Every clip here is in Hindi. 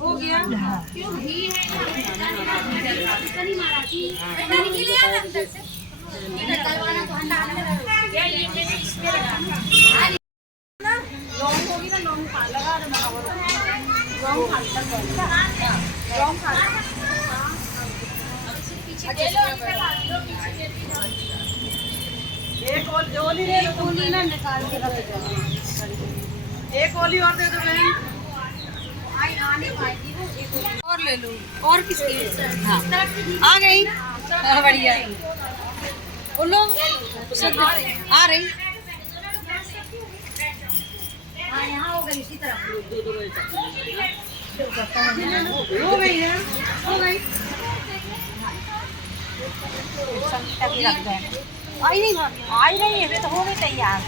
हो गया क्यों घी है अंदर से निकलवाना तो क्या ये मैंने इसमें रखा ना लौंग होगी ना लौंग खा लगा लौंग खा लौंग खा पीछे एक और जोली ले लो गोली ना निकाल के रख दो एक गोली और दे दो बहन आने पाएगी वो एक और ले लो और किसकी हाँ आ गई बढ़िया बोलो आ रही हाँ यहाँ हो गई इसी तरह हो गई है हो गई संगीता की रख दें आई नहीं है तो हो गई तैयार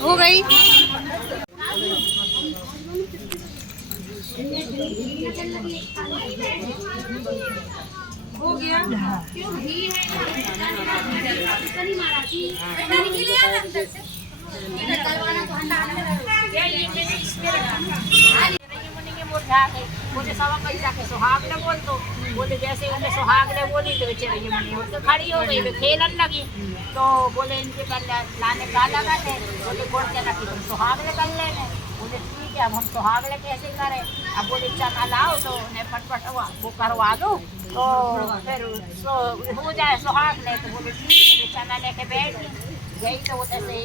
हो गई हो गया क्यों घी है अंदर से निकलवाना तो क्या ये मैंने इसमें रखा मुरझा गई बोले सवा पैसा के सुहाग ने बोल तो बोले जैसे उन्हें सुहाग ने बोली तो बेचारे ये मनी उठ खड़ी हो गई वे खेलन लगी तो बोले इनके पर लाने का लगा थे बोले बोल के रखी तुम सुहागले कर लेने बोले ठीक है अब हम सुहागले कैसे करें अब बोले चना लाओ तो उन्हें फटफट वो करवा दो तो फिर हो जाए सुहागले तो बोले ठीक है चना लेके बैठ गई तो वो ऐसे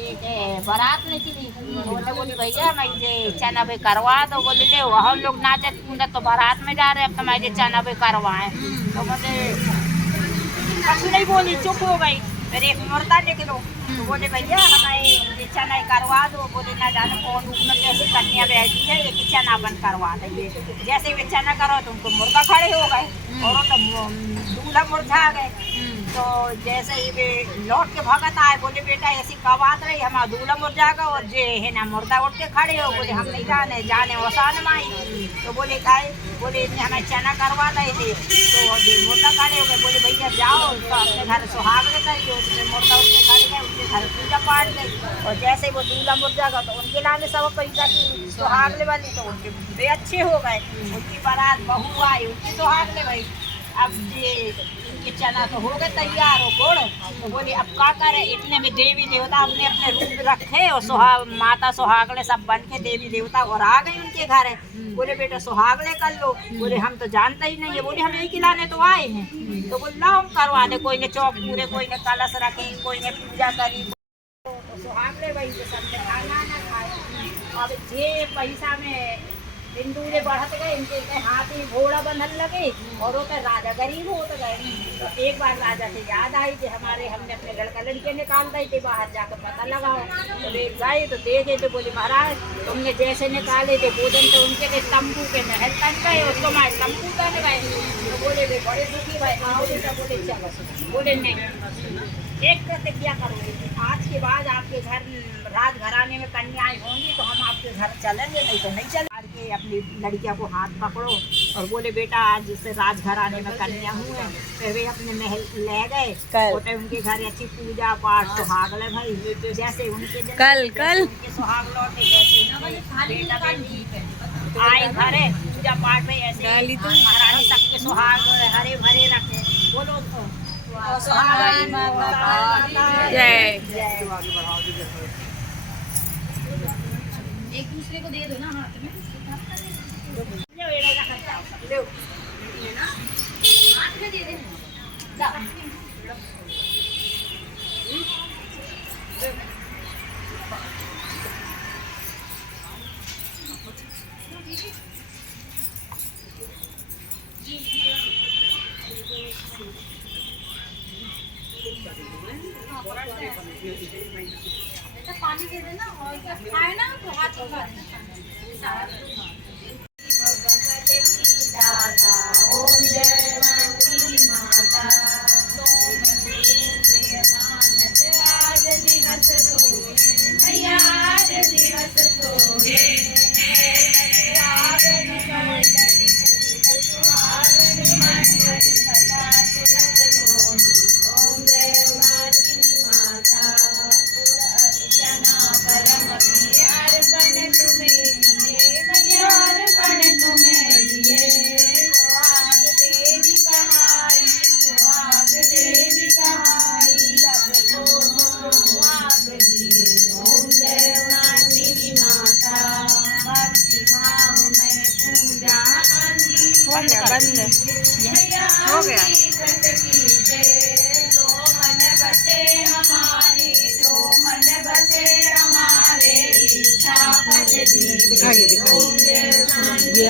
बारात निकली बोले बोली भैया मैं ये चना भी करवा दो बोले ले हम लोग नाचत कूदत तो बारात में जा रहे अब तो मैं ये चना भी करवाएं तो बोले कुछ नहीं बोली चुप हो गई फिर एक मुर्दा निकलो तो बोले भैया हमें ये चना करवा दो बोले ना जाने कौन में कैसे कन्या बैठी है एक चना बन करवा देंगे जैसे वे चना करो तो उनको मुर्दा खड़े हो गए और तो दूल्हा मुरझा गए तो जैसे ही वे लौट के भगत आए बोले बेटा ऐसी कबात रही हमारा दूल्हा मुरझागा और जे है ना मुर्दा उठ के खड़े हो बोले हम नहीं जाने वसान माई तो बोले काहे बोले इतने हमें चना करवा रहे थे तो मुर्दा खड़े हो गए बोले भैया जाओ तो अपने घर सुहागने करिए उसमें मुर्दा उठ के खड़े गए उनके घर पूजा पाठ गई और जैसे वो दूल्हा मुरझागा तो उनके लाने सब पैसा की सुहागने वाली तो उनके वे अच्छे हो गए उनकी बारात बहू आई उनकी सुहागने भाई अब ये चना तो हो गए तैयार हो गोड़ तो बोली अब क्या करे इतने में देवी देवता अपने अपने रूप रखे और माता सुहागले सब बन के देवी देवता और आ गई उनके घर बोले बेटा सुहागले कर लो बोले हम तो जानते ही नहीं है बोले हम यही खिलाने तो आए हैं तो बोले ला हम करवा दे कोई ने चौक पूरे कोई ने कलश रखे कोई ने पूजा करी तो सुहागले वही से सब खाना ना खाए अब जे पैसा में हिंदूरे बढ़त गए इनके हाथ ही घोड़ा बंधन लगे और वो तो राजा गरीब होते गए तो एक बार राजा से याद आई कि हमारे हमने अपने लड़का लड़के निकाल दी थी बाहर जाकर पता लगाओ तो ले गए तो देखे तो बोले महाराज तुमने जैसे निकाले थे भोजन तो उनके लिए तंबू के महल तन गए उसको मारे तंबू तन गए तो बोले वे बड़े दुखी भाई आओ बेटा बोले चलो बोले नहीं एक प्रतिज्ञा करोगे आज के बाद आपके घर राजघराने में कन्याएं होंगी तो हम आपके घर चलेंगे नहीं तो नहीं चलेंगे के अपनी लड़कियों को हाथ पकड़ो और बोले बेटा आज से राजघराने में कन्या हुए फिर वे अपने महल ले गए तो उनके घर अच्छी पूजा पाठ सुहाग ले भाई जैसे उनके कल उनके सुहाग लौटे जैसे आए घरे पूजा पाठ में ऐसे महारानी सबके सुहाग हरे भरे रखे बोलो तो एक दूसरे को दे दो ना हाथ में हाथ में दे दे पानी दे देना और खाए ना तो हाथ ओम जयवती माता आज दिवस सोहे आज दिवस सोहे सुहागन मंडली सदा सुनत हो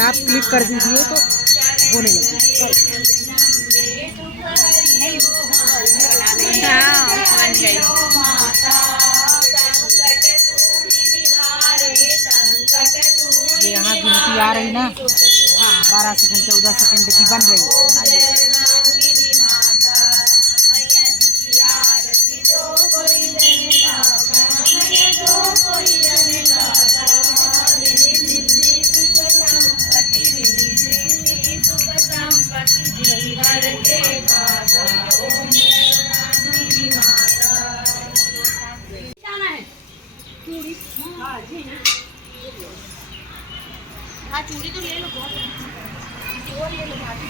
आप क्लिक कर दीजिए तो होने लगे। हाँ बन गई। ये यहाँ गिनती आ रही ना, हाँ 12 सेकंड 14 सेकंड की बन रही है। हाँ चूड़ी तो ले लो बहुत और ले लो भाभी।